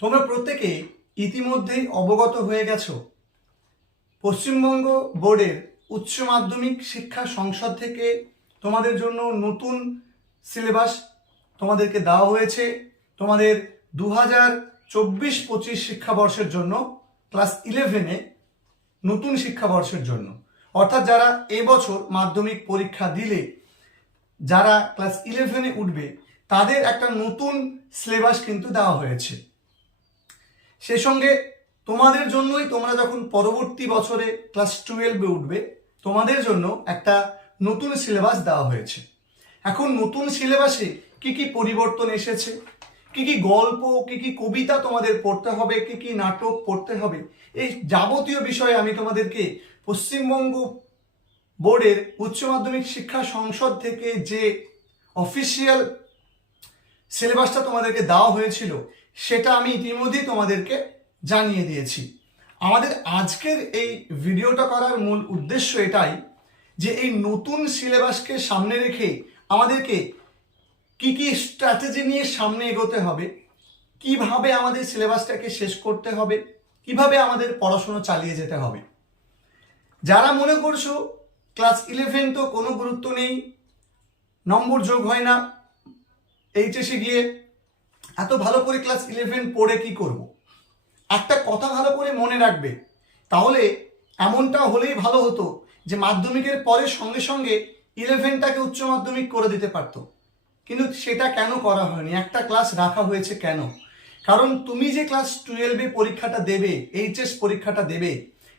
তোমরা প্রত্যেকে ইতিমধ্যেই অবগত হয়ে গেছো। পশ্চিমবঙ্গ বোর্ডের উচ্চ মাধ্যমিক শিক্ষা সংসদ থেকে তোমাদের জন্য নতুন সিলেবাস তোমাদেরকে দেওয়া হয়েছে। তোমাদের দু হাজার চব্বিশ পঁচিশ শিক্ষাবর্ষের জন্য, ক্লাস ইলেভেনে নতুন শিক্ষাবর্ষের জন্য। অর্থাৎ যারা এবছর মাধ্যমিক পরীক্ষা দিলে, যারা ক্লাস ইলেভেনে উঠবে, তাদের একটা নতুন সিলেবাস কিন্তু দেওয়া হয়েছে। সে সঙ্গে তোমাদের জন্যই তোমরা যখন পরবর্তী বছরে ক্লাস টুয়েলভে উঠবে, তোমাদের জন্য একটা নতুন সিলেবাস দেওয়া হয়েছে। এখন নতুন সিলেবাসে কি কি পরিবর্তন এসেছে? কি কি গল্প, কি কি কবিতা তোমাদের পড়তে হবে, কি কি নাটক পড়তে হবে? এই যাবতীয় বিষয়ে আমি তোমাদেরকে পশ্চিমবঙ্গ বোর্ডের উচ্চ মাধ্যমিক শিক্ষা সংসদ থেকে যে অফিসিয়াল সিলেবাসটা তোমাদেরকে দেওয়া হয়েছিল সেটা আমি ইতিমধ্যেই তোমাদেরকে জানিয়ে দিয়েছি। আমাদের আজকের এই ভিডিওটা করার মূল উদ্দেশ্য এটাই যে এই নতুন সিলেবাসকে সামনে রেখে আমাদেরকে কি কি স্ট্র্যাটেজি নিয়ে সামনে এগোতে হবে, কীভাবে আমাদের সিলেবাসটাকে শেষ করতে হবে, কীভাবে আমাদের পড়াশোনা চালিয়ে যেতে হবে। যারা মনে করছ ক্লাস ইলেভেন তো কোনো গুরুত্ব নেই, নম্বর যোগ হয় না, এইচএসে গিয়ে এত ভালো করে ক্লাস ইলেভেন পড়ে কি করব। একটা কথা ভালো করে মনে রাখবে। তাহলে এমনটা হলেই ভালো হতো যে মাধ্যমিকের পরে সঙ্গে সঙ্গে ইলেভেনটাকে উচ্চ মাধ্যমিক করে দিতে পারতো। কিন্তু সেটা কেন করা হয়নি? একটা ক্লাস রাখা হয়েছে কেন? কারণ তুমি যে ক্লাস টুয়েলভে পরীক্ষাটা দেবে এইচএস পরীক্ষাটা দেবে,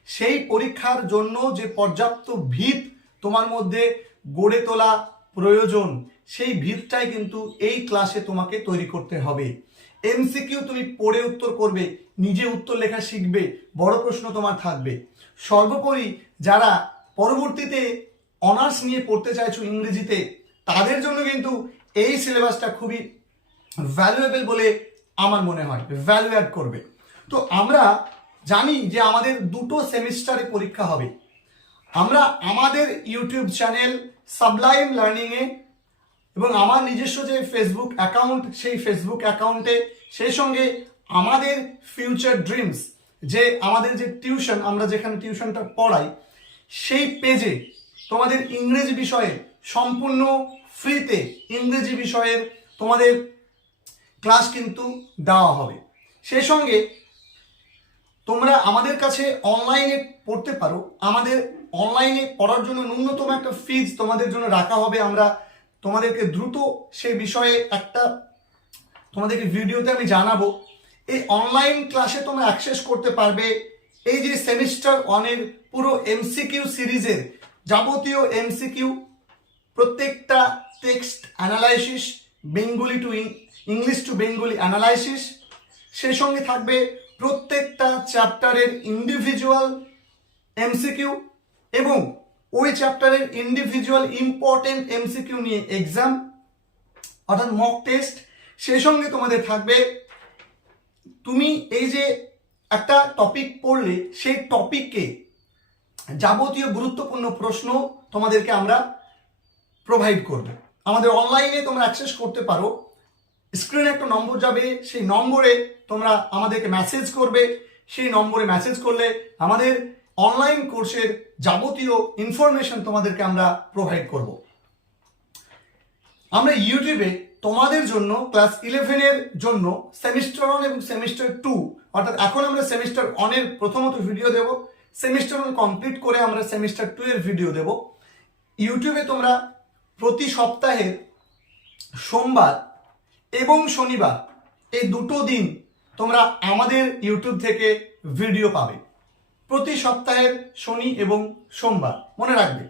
সেই পরীক্ষার জন্য যে পর্যাপ্ত ভিত তোমার মধ্যে গড়ে তোলা প্রয়োজন সেই ভিতটাই কিন্তু এই ক্লাসে তোমাকে তৈরি করতে হবে। এমসিকিউ তুমি পড়ে উত্তর করবে, নিজে উত্তর লেখা শিখবে, বড় প্রশ্ন তোমার থাকবে। সর্বোপরি যারা পরবর্তীতে অনার্স নিয়ে পড়তে চাইছো ইংরেজিতে, তাদের জন্য কিন্তু এই সিলেবাসটা খুবই ভ্যালুয়েবল বলে আমার মনে হয়। ভ্যালু অ্যাড করবে। তো আমরা জানি যে আমাদের দুটো সেমিস্টারে পরীক্ষা হবে। আমরা আমাদের ইউটিউব চ্যানেল সাবলাইম লার্নিংয়ে এবং আমার নিজস্ব যে ফেসবুক অ্যাকাউন্ট সেই ফেসবুক অ্যাকাউন্টে সেই সঙ্গে আমাদের ফিউচার ড্রিমস যে আমাদের যে টিউশন আমরা যেখানে টিউশনটা পড়াই, সেই পেজে তোমাদের ইংরেজি বিষয়ে সম্পূর্ণ ফ্রিতে ইংরেজি বিষয়ের তোমাদের ক্লাস কিন্তু দেওয়া হবে। সেই সঙ্গে তোমরা আমাদের কাছে অনলাইনে পড়তে পারো। আমাদের অনলাইনে পড়ার জন্য ন্যূনতম একটা ফিজ তোমাদের জন্য রাখা হবে। আমরা তোমাদেরকে দ্রুত সেই বিষয়ে একটা তোমাদেরকে ভিডিওতে আমি জানাব। এই অনলাইন ক্লাসে তোমরা অ্যাক্সেস করতে পারবে এই যে সেমিস্টার ওয়ানের পুরো এমসিকিউ সিরিজের যাবতীয় এমসিকিউ প্রত্যেকটা text analysis Bengali to English to Bengali analysis সেই সঙ্গে থাকবে প্রত্যেকটা চ্যাপ্টারের ইন্ডিভিজুয়াল এমসিকিউ এবং ওই চ্যাপ্টারের ইন্ডিভিজুয়াল ইম্পর্টেন্ট এমসিকিউ নিয়ে এক্সাম অর্থাৎ মক টেস্ট সেই সঙ্গে তোমাদের থাকবে, তুমি এই যে একটা টপিক পড়লে, সেই টপিককে যাবতীয় গুরুত্বপূর্ণ প্রশ্ন তোমাদেরকে আমরা প্রোভাইড করব। আমাদের অনলাইনে তোমরা অ্যাক্সেস করতে পারো স্ক্রিনে একটা নম্বর যাবে, সেই নম্বরে তোমরা আমাদেরকে মেসেজ করবে, সেই নম্বরে মেসেজ করলে আমাদের অনলাইন কোর্সের যাবতীয় ইনফরমেশন তোমাদেরকে আমরা প্রোভাইড করব। আমরা ইউটিউবে তোমাদের জন্য ক্লাস ইলেভেনের জন্য সেমিস্টার ওয়ান এবং সেমিস্টার টু অর্থাৎ এখন আমরা সেমিস্টার ওয়ানের প্রথমত ভিডিও দেব সেমিস্টার ওয়ান কমপ্লিট করে আমরা সেমিস্টার টু এর ভিডিও দেব। ইউটিউবে তোমরা প্রতি সপ্তাহে সোমবার এবং শনিবার এই দুটো দিন তোমরা আমাদের ইউটিউব থেকে ভিডিও পাবে। প্রতি সপ্তাহের শনি এবং সোমবার, মনে রাখবে।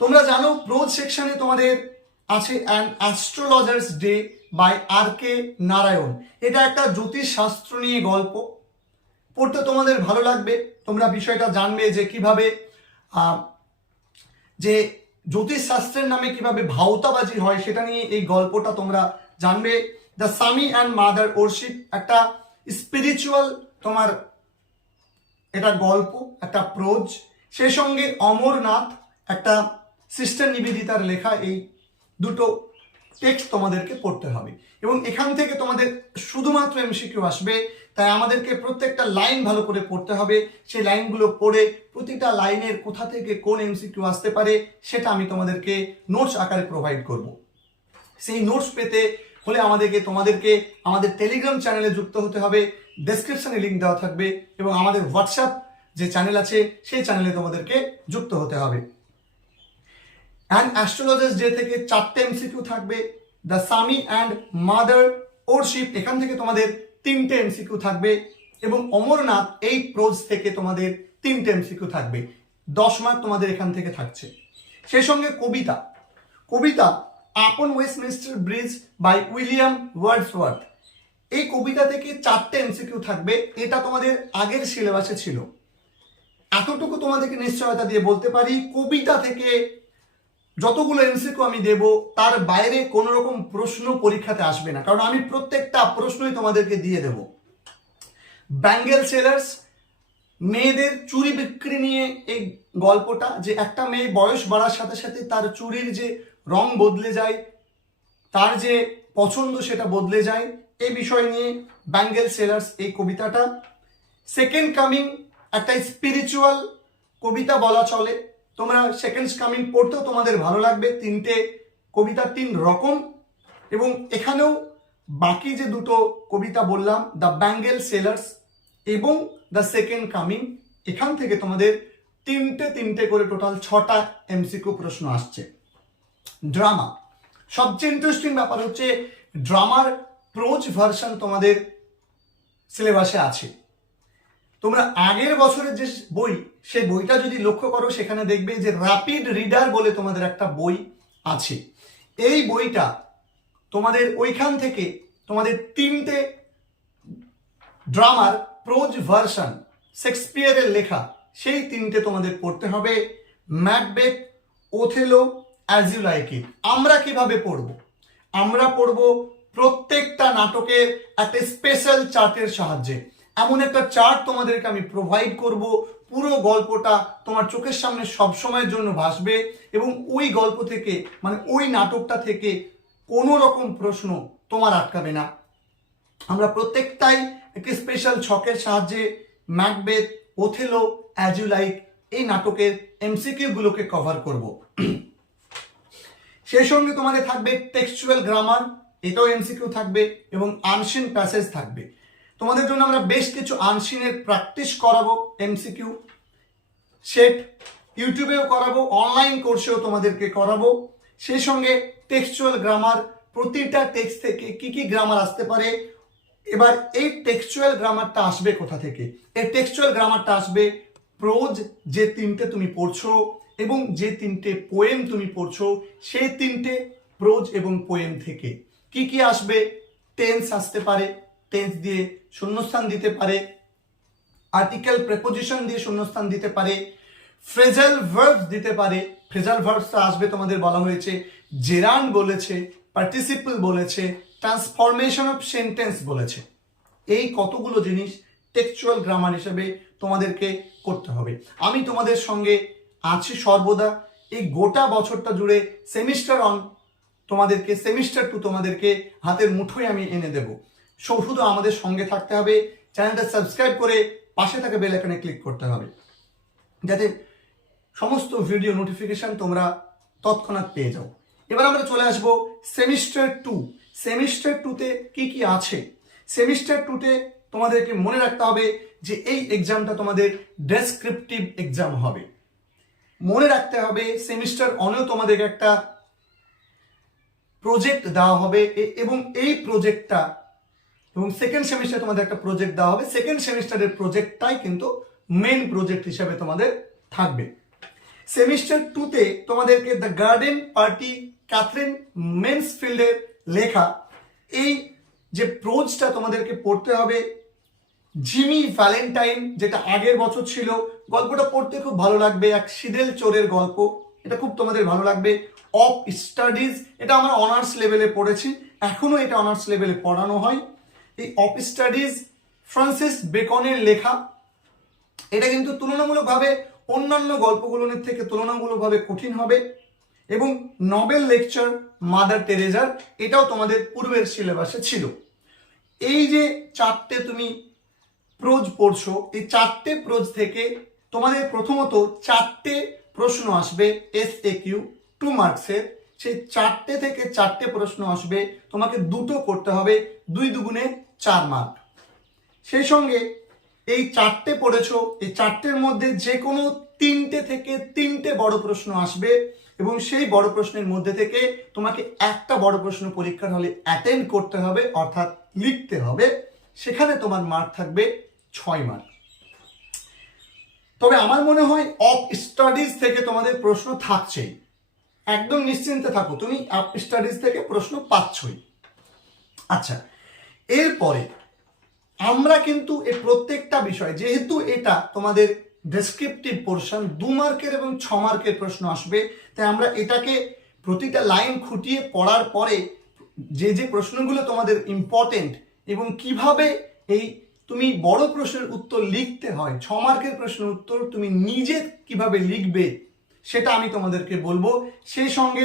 তোমরা জানো প্রোজ সেকশনে তোমাদের আছে an astrologer's day by R K Narayan এটা একটা জ্যোতিষ শাস্ত্র নিয়ে গল্প। পড়তে তোমাদের ভালো লাগবে। তোমরা বিষয়টা জানবে যে কীভাবে যে জ্যোতিষ শাস্ত্রের নামে কীভাবে ভাওতাবাজি হয়, সেটা নিয়ে এই গল্পটা তোমরা জানবে। The swami and mother worship একটা স্পিরিচুয়াল তোমার এটা গল্প, একটা প্রোজ, সেই সঙ্গে অমরনাথ, একটা সিস্টার নিবেদিতার লেখা এই দুটো টেক্সট তোমাদেরকে পড়তে হবে। এবং এখান থেকে তোমাদের শুধুমাত্র এমসিকিউ আসবে, তাই আমাদেরকে প্রত্যেকটা লাইন ভালো করে পড়তে হবে। সেই লাইনগুলো পড়ে প্রতিটা লাইনের কোথা থেকে কোন এমসিকিউ আসতে পারে, সেটা আমি তোমাদেরকে নোটস আকারে প্রোভাইড করব। সেই নোটস পেতে হলে আমাদেরকে, তোমাদেরকে আমাদের টেলিগ্রাম চ্যানেলে যুক্ত হতে হবে। ডেসক্রিপশনে লিঙ্ক দেওয়া থাকবে এবং আমাদের হোয়াটসঅ্যাপ যে চ্যানেল আছে, সেই চ্যানেলে তোমাদেরকে যুক্ত হতে হবে। অ্যান্ড অ্যাস্ট্রোলজার্স ডে থেকে চারটে এমসিকিউ থাকবে the swami and mother worship এখান থেকে তোমাদের তিনটে এমসিকিউ থাকবে এবং অমরনাথ এই প্রোজ থেকে তোমাদের তিনটে এমসিকিউ থাকবে। দশ মার্ক তোমাদের এখান থেকে থাকছে। সেই সঙ্গে কবিতা। কবিতা upon Westminster Bridge by William Wordsworth এই কবিতা থেকে চারটে এমসিকিউ থাকবে, এটা তোমাদের আগের সিলেবাসে ছিল। এতটুকু তোমাদেরকে নিশ্চয়তা দিয়ে বলতে পারি, কবিতা থেকে যতগুলো এমসিকিউ আমি দেব, তার বাইরে কোনো রকম প্রশ্ন পরীক্ষাতে আসবে না। কারণ আমি প্রত্যেকটা প্রশ্নই তোমাদেরকে দিয়ে দেব। ব্যাঙ্গেল সেলার্স মেয়েদের চুরি বিক্রি নিয়ে এই গল্পটা, যে একটা মেয়ে বয়স বাড়ার সাথে সাথে তার চুরির যে রং বদলে যায়, তার যে পছন্দ সেটা বদলে যায়। এই বিষয় নিয়ে ব্যাঙ্গেল সেলার্স এই কবিতাটা। সেকেন্ড কামিং একটা স্পিরিচুয়াল কবিতা বলা চলে। তোমরা সেকেন্ড কামিং পড়তেও তোমাদের ভালো লাগবে। তিনটে কবিতা, তিন রকম। এবং এখানেও বাকি যে দুটো কবিতা বললাম দ্য ব্যাঙ্গেল সেলার্স এবং দ্য সেকেন্ড কামিং এখান থেকে তোমাদের তিনটে তিনটে করে টোটাল ছটা এমসিকিউ প্রশ্ন আসছে। ড্রামা সবচেয়ে ইন্টারেস্টিং ব্যাপার হচ্ছে ড্রামার প্রোজ ভার্সন তোমাদের সিলেবাসে আছে। তোমরা আগের বছরের যে বই, সেই বইটা যদি লক্ষ্য করো, সেখানে দেখবে যে র্যাপিড রিডার বলে তোমাদের একটা বই আছে। এই বইটা তোমাদের ওইখান থেকে তোমাদের তিনটে ড্রামার প্রোজ ভার্সন শেক্সপিয়ারের লেখা, সেই তিনটে তোমাদের পড়তে হবে। Macbeth Othello as you like it আমরা কীভাবে পড়ব? আমরা পড়ব প্রত্যেকটা নাটকের একটা স্পেশাল চার্টের সাহায্যে। এমন একটা চার্ট তোমাদেরকে আমি প্রোভাইড করব। পুরো গল্পটা তোমার চোখের সামনে সব সময়ের জন্য ভাসবে এবং ওই গল্প থেকে মানে ওই নাটকটা থেকে কোনো রকম প্রশ্ন তোমার আটকাবে না। আমরা প্রত্যেকটাই একটি স্পেশাল ছকের সাহায্যে Macbeth Othello as you like এই নাটকের এমসিকিউগুলোকে কভার করব। সেই সঙ্গে তোমাদের থাকবে টেক্সচুয়াল গ্রামার এটাও এমসিকিউ থাকবে এবং আনসিন প্যাসেজ থাকবে। তোমাদের জন্য আমরা বেশ কিছু আনসিনের প্র্যাকটিস করাবো এমসিকিউ সেট ইউটিউবেও করাবো অনলাইন কোর্সেও তোমাদেরকে করাবো। সেই সঙ্গে টেক্সচুয়াল গ্রামার প্রতিটা টেক্সট থেকে কি কি গ্রামার আসতে পারে, এবার এই টেক্সচুয়াল গ্রামারটা আসবে কোথা থেকে? এই টেক্সচুয়াল গ্রামারটা আসবে প্রোজ যে তিনটে তুমি পড়ছো এবং যে তিনটে পোয়েম তুমি পড়ছো, সেই তিনটে প্রোজ এবং পোয়েম থেকে কি কি আসবে? টেন্স আসতে পারে টেন্স দিয়ে শূন্যস্থান দিতে পারে আর্টিকেল প্রেপোজিশন দিয়ে শূন্যস্থান দিতে পারে ফ্রেজাল ভার্বস দিতে পারে ফ্রেজাল ভার্বসটা আসবে তোমাদের বলা হয়েছে জেরান বলেছে পার্টিসিপল বলেছে ট্রান্সফরমেশন অফ সেন্টেন্স বলেছে। এই কতগুলো জিনিস টেক্সচুয়াল গ্রামার হিসেবে তোমাদেরকে করতে হবে। আমি তোমাদের সঙ্গে আছি সর্বদা। এই গোটা বছরটা জুড়ে সেমিস্টার অন তোমাদেরকে সেমিস্টার টু তোমাদেরকে হাতের মুঠোয় আমি এনে দেব। শুধু আমাদের সঙ্গে থাকতে হবে। চ্যানেলটা সাবস্ক্রাইব করে পাশে থাকা বেল ক্লিক করতে হবে। যাতে সমস্ত ভিডিও নোটিফিকেশন তোমরা তৎক্ষণাৎ পেয়ে যাও। এবার আমরা চলে আসব সেমিস্টার টু সেমিস্টার টুতে কি কি আছে? সেমিস্টার টুতে তোমাদেরকে মনে রাখতে হবে যে এই এক্সামটা তোমাদের ডেসক্রিপটিভ এক্সাম হবে। মনে রাখতে হবে সেমিস্টার অনেও তোমাদেরকে একটা প্রজেক্ট দেওয়া হবে। এবং এই প্রজেক্টটা এবং সেকেন্ড সেমিস্টার তোমাদের একটা প্রজেক্ট দেওয়া হবে। সেকেন্ড সেমিস্টারের প্রজেক্টটাই কিন্তু মেন প্রজেক্ট হিসাবে তোমাদের থাকবে। সেমিস্টার টুতে তোমাদেরকে দ্য গার্ডেন পার্টি ক্যাথরিন মেন্সফিল্ডের লেখা, এই যে প্রোজটা তোমাদেরকে পড়তে হবে জিমি ভ্যালেন্টাইন, যেটা আগের বছর ছিল, গল্পটা পড়তে খুব ভালো লাগবে, এক সিদেল চোরের গল্প, এটা খুব তোমাদের ভালো লাগবে, অফ স্টাডিজ, এটা আমরা অনার্স লেভেলে পড়েছি, এখনও এটা অনার্স লেভেলে পড়ানো হয়। এই অফ স্টাডিজ, ফ্রান্সিস বেকনের লেখা, এটা কিন্তু তুলনামূলকভাবে অন্যান্য গল্পগুলোর থেকে তুলনামূলকভাবে কঠিন হবে, এবং নবেল লেকচার মাদার টেরেজার, এটাও তোমাদের পূর্বের সিলেবাসে ছিল। এই যে চারটে তুমি প্রোজ পড়ছো, এই চারটে প্রোজ থেকে তোমাদের প্রথমত চারটে প্রশ্ন আসবে এস এ কিউ টু মার্কসের সেই চারটে থেকে চারটে প্রশ্ন আসবে, তোমাকে দুটো করতে হবে, দুই দুগুণে চার মার্ক সেই সঙ্গে এই চারটে পড়েছো, এই চারটের মধ্যে যে কোনো তিনটে থেকে তিনটে বড় প্রশ্ন আসবে এবং সেই বড় প্রশ্নের মধ্যে থেকে তোমাকে একটা বড় প্রশ্ন পরীক্ষার হলে অ্যাটেন্ড করতে হবে, অর্থাৎ লিখতে হবে। সেখানে তোমার মার্ক থাকবে ছয় মার্ক তবে আমার মনে হয় অফ স্টাডিজ থেকে তোমাদের প্রশ্ন থাকছেই। একদম নিশ্চিন্তে থাকো, তুমি অফ স্টাডিজ থেকে প্রশ্ন পাচ্ছই। আচ্ছা এরপরে আমরা কিন্তু এই প্রত্যেকটা বিষয়, যেহেতু এটা তোমাদের ডেসক্রিপটিভ পোর্শন দু মার্কের এবং ছ মার্কের প্রশ্ন আসবে, তাই আমরা এটাকে প্রতিটা লাইন খুঁটিয়ে পড়ার পরে যে যে প্রশ্নগুলো তোমাদের ইম্পর্টেন্ট এবং কীভাবে এই তুমি বড় প্রশ্নের উত্তর লিখতে হয়, ছ মার্কের প্রশ্নের উত্তর তুমি নিজে কীভাবে লিখবে সেটা আমি তোমাদেরকে বলব। সেই সঙ্গে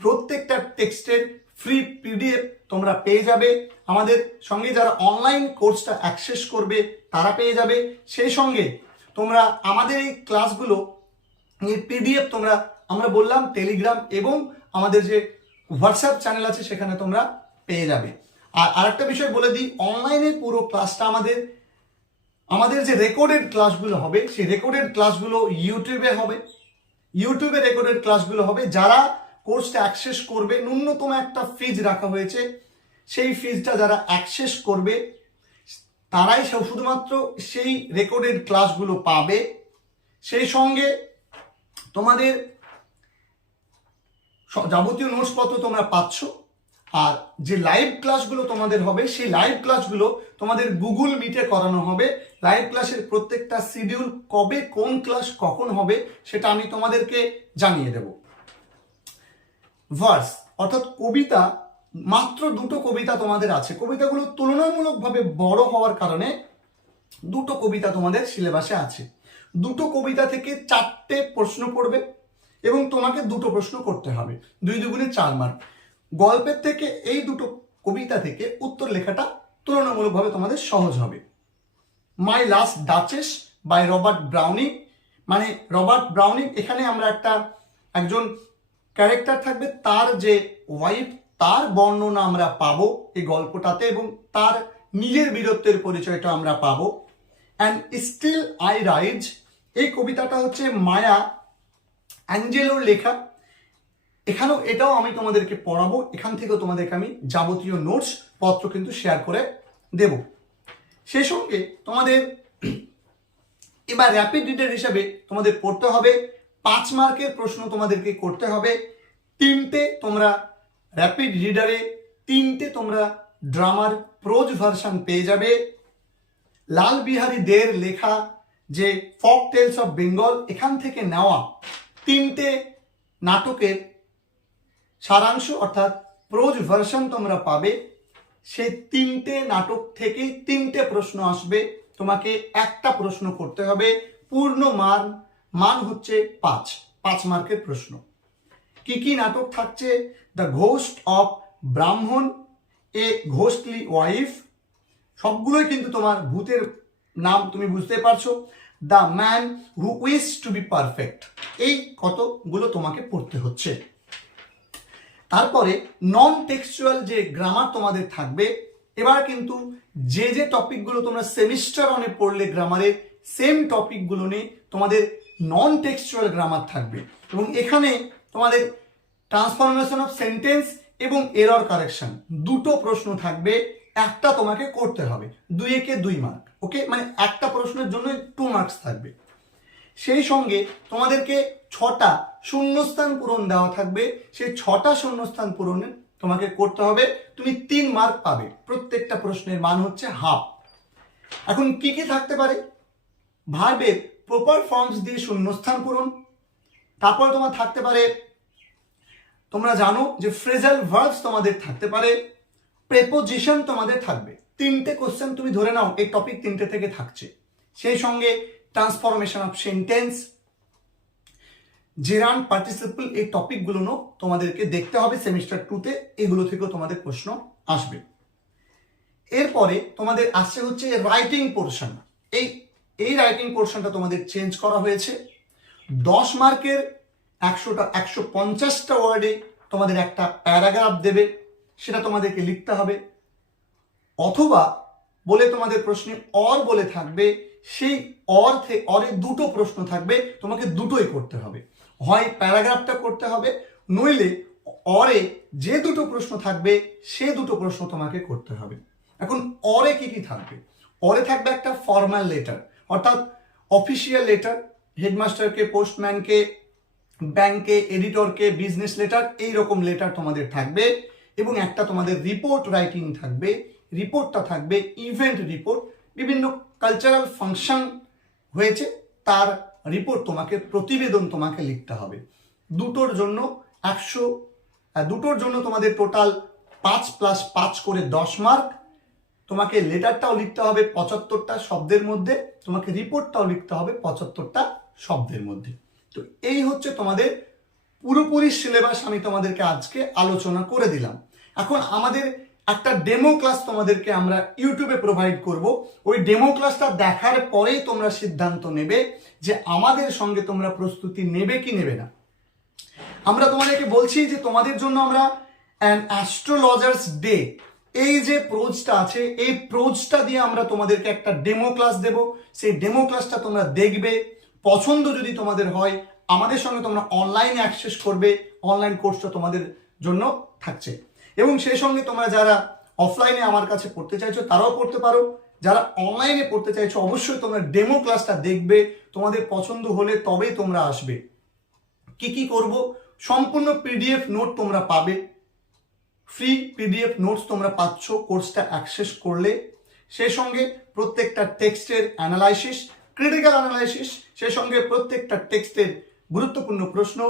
প্রত্যেকটা টেক্সটের ফ্রি পিডিএফ তোমরা পেয়ে যাবে। আমাদের সঙ্গে যারা অনলাইন কোর্সটা অ্যাক্সেস করবে, তারা পেয়ে যাবে। সেই সঙ্গে তোমরা আমাদের এই ক্লাসগুলো পিডিএফ তোমরা, আমরা বললাম টেলিগ্রাম এবং আমাদের যে হোয়াটসঅ্যাপ চ্যানেল আছে সেখানে তোমরা পেয়ে যাবে। আর আরেকটা বিষয় বলে দিই অনলাইনে পুরো ক্লাসটা আমাদের আমাদের যে রেকর্ডেড ক্লাসগুলো হবে, সেই রেকর্ডেড ক্লাসগুলো ইউটিউবে হবে। ইউটিউবে রেকর্ডেড ক্লাসগুলো হবে, যারা কোর্সটা অ্যাক্সেস করবে, ন্যূনতম একটা ফিজ রাখা হয়েছে। সেই ফিজটা যারা অ্যাক্সেস করবে, তারাই শুধুমাত্র সেই রেকর্ডেড ক্লাসগুলো পাবে। সেই সঙ্গে তোমাদের যাবতীয় নোটসপত্র তোমরা পাচ্ছ। আর যে লাইভ ক্লাসগুলো তোমাদের হবে, সেই লাইভ ক্লাসগুলো তোমাদের গুগল মিটে করানো হবে। লাইভ ক্লাসের প্রত্যেকটা শিডিউল কবে, কোন ক্লাস কখন হবে, সেটা আমি তোমাদেরকে জানিয়ে দেব। ভার্স অর্থাৎ কবিতা, মাত্র দুটো কবিতা তোমাদের আছে। কবিতাগুলো তুলনামূলকভাবে বড় হওয়ার কারণে দুটো কবিতা তোমাদের সিলেবাসে আছে। দুটো কবিতা থেকে চারটে প্রশ্ন পড়বে এবং তোমাকে দুটো প্রশ্ন করতে হবে। দুই দুগুণে চার মার্ক গল্পের থেকে এই দুটো কবিতা থেকে উত্তর লেখাটা তুলনামূলকভাবে তোমাদের সহজ হবে। My last duchess by Robert Browning মানে রবার্ট ব্রাউনিং এখানে আমরা একটা একজন ক্যারেক্টার থাকবে, তার যে ওয়াইফ, তার বর্ণনা আমরা পাবো এই গল্পটাতে এবং তার নিজের বীরত্বের পরিচয়টা আমরা পাবো। অ্যান্ড স্টিল আই রাইজ এই কবিতাটা হচ্ছে মায়া অ্যাঞ্জেলোর লেখা। এখানেও এটাও আমি তোমাদেরকে পড়াবো। এখান থেকেও তোমাদেরকে আমি যাবতীয় নোটস পত্র কিন্তু শেয়ার করে দেব। সেই সঙ্গে তোমাদের এবার র্যাপিড রিডার হিসাবে তোমাদের পড়তে হবে। পাঁচ মার্কের প্রশ্ন তোমাদেরকে করতে হবে। তিনটে তোমরা র্যাপিড রিডারে তিনটে তোমরা ড্রামার প্রোজ ভার্সন পেয়ে যাবে। লাল বিহারী দের লেখা যে ফক টেলস অফ বেঙ্গল এখান থেকে নেওয়া তিনটে নাটকের সারাংশ অর্থাৎ প্রোজ ভার্সন তোমরা পাবে। সেই তিনটে নাটক থেকে তিনটে প্রশ্ন আসবে। তোমাকে একটা প্রশ্ন করতে হবে, পূর্ণ মান মান হচ্ছে পাঁচ পাঁচ মার্কের প্রশ্ন। কি কি নাটক থাকছে? দ্য ঘোস্ট অফ ব্রাহ্মণ এ ঘোস্টলি ওয়াইফ সবগুলোই কিন্তু তোমার ভূতের নাম তুমি বুঝতে পারছ। The man who wished to be perfect এই কতগুলো তোমাকে পড়তে হচ্ছে। তারপরে নন টেক্সচুয়াল যে গ্রামার তোমাদের থাকবে, এবার কিন্তু যে যে টপিকগুলো তোমরা সেমিস্টার অনে পড়লে গ্রামারের সেম টপিকগুলো নিয়ে তোমাদের নন টেক্সচুয়াল গ্রামার থাকবে। এবং এখানে তোমাদের ট্রান্সফরমেশন অফ সেন্টেন্স এবং এরর কারেকশন দুটো প্রশ্ন থাকবে, একটা তোমাকে করতে হবে, দুই একে দুই মার্ক ওকে মানে একটা প্রশ্নের জন্য টু মার্কস থাকবে। সেই সঙ্গে তোমাদেরকে ছটা শূন্যস্থান পূরণ দেওয়া থাকবে। সেই ছটা শূন্যস্থান পূরণে তোমাকে করতে হবে, তুমি তিন মার্ক পাবে। প্রত্যেকটা প্রশ্নের মান হচ্ছে হাফ এখন কি কি থাকতে পারে? ভার্বের প্রপার ফর্মস দিয়ে শূন্যস্থান পূরণ। তারপর তোমার থাকতে পারে, তোমরা জানো যে ফ্রেজাল ভার্বস তোমাদের থাকতে পারে প্রেপোজিশন তোমাদের থাকবে। তিনটে কোশ্চেন তুমি ধরে নাও, এই টপিক তিনটে থেকে থাকছে। সেই সঙ্গে transformation of sentence gerund participle এই টপিকগুলো তোমাদেরকে দেখতে হবে সেমিস্টার টুতে এগুলো থেকেও তোমাদের প্রশ্ন আসবে। এরপরে তোমাদের আসছে হচ্ছে রাইটিং পোর্শন এই এই রাইটিং পোর্শনটা তোমাদের চেঞ্জ করা হয়েছে। দশ মার্কের একশোটা, একশো পঞ্চাশটা ওয়ার্ডে তোমাদের একটা প্যারাগ্রাফ দেবে, সেটা তোমাদেরকে লিখতে হবে। অথবা বলে তোমাদের প্রশ্নে অর বলে থাকবে, সেই অর থে- অরে দুটো প্রশ্ন থাকবে, তোমাকে দুটোই করতে হবে। হয় প্যারাগ্রাফটা করতে হবে, নইলে অরে যে দুটো প্রশ্ন থাকবে, সে দুটো প্রশ্ন তোমাকে করতে হবে। এখন অরে কি কি থাকবে? অরে থাকবে একটা ফর্মাল লেটার অর্থাৎ অফিসিয়াল লেটার হেডমাস্টারকে পোস্টম্যানকে ব্যাংকে এডিটরকে বিজনেস লেটার এই রকম লেটার তোমাদের থাকবে এবং একটা তোমাদের রিপোর্ট রাইটিং থাকবে রিপোর্টটা থাকবে ইভেন্ট রিপোর্ট বিভিন্ন কালচারাল ফাংশন হয়েছে, তার রিপোর্ট তোমাকে, প্রতিবেদন তোমাকে লিখতে হবে। দুটোর জন্য একশো দুটোর জন্য তোমাদের টোটাল পাঁচ প্লাস পাঁচ করে দশ মার্ক তোমাকে লেটারটাও লিখতে হবে পঁচাত্তরটা শব্দের মধ্যে, তোমাকে রিপোর্টটাও লিখতে হবে পঁচাত্তরটা শব্দের মধ্যে। তো এই হচ্ছে তোমাদের পুরোপুরি সিলেবাস আমি তোমাদেরকে আজকে আলোচনা করে দিলাম। এখন আমাদের একটা ডেমো ক্লাস তোমাদেরকে আমরা ইউটিউবে প্রোভাইড করব। ওই ডেমো ক্লাসটা দেখার পরেই তোমরা সিদ্ধান্ত নেবে যে আমাদের সঙ্গে তোমরা প্রস্তুতি নেবে কি নেবে না। আমরা তোমাদেরকে বলছি যে তোমাদের জন্য আমরা অ্যান অ্যাস্ট্রোলজার্স ডে এই যে প্রোজটা আছে, এই প্রোজটা দিয়ে আমরা তোমাদেরকে একটা ডেমো ক্লাস দেব। সেই ডেমো ক্লাসটা তোমরা দেখবে। পছন্দ যদি তোমাদের হয়, আমাদের সঙ্গে তোমরা অনলাইনে অ্যাক্সেস করবে। অনলাইন কোর্সটা তোমাদের জন্য থাকছে। এবং সেই সঙ্গে তোমরা যারা অফলাইনে আমার কাছে পড়তে চাইছো, তারাও পড়তে পারো। যারা অনলাইনে পড়তে চাইছো, অবশ্যই তোমরা ডেমো ক্লাসটা দেখবে। তোমাদের পছন্দ হলে তবেই তোমরা আসবে। কি কি করব? সম্পূর্ণ পিডিএফ নোট তোমরা পাবে। ফ্রি পিডিএফ নোটস তোমরা পাচ্ছ কোর্সটা অ্যাক্সেস করলে। সেই সঙ্গে প্রত্যেকটা টেক্সটের অ্যানালাইসিস ক্রিটিক্যাল অ্যানালাইসিস সেই সঙ্গে প্রত্যেকটা টেক্সটের গুরুত্বপূর্ণ প্রশ্ন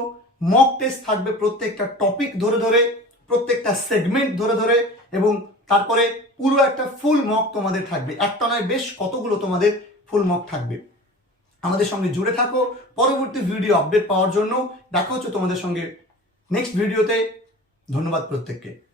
মক টেস্ট থাকবে প্রত্যেকটা টপিক ধরে ধরে। প্রত্যেকটা সেগমেন্ট ধরে ধরে এবং তারপরে পুরো একটা ফুল মক তোমাদের থাকবে। একটা নয়, বেশ কতগুলো তোমাদের ফুল মক থাকবে। আমাদের সঙ্গে জুড়ে থাকো। পরবর্তী ভিডিও আপডেট পাওয়ার জন্য দেখা হচ্ছে তোমাদের সঙ্গে। নেক্সট ভিডিওতে ধন্যবাদ প্রত্যেককে।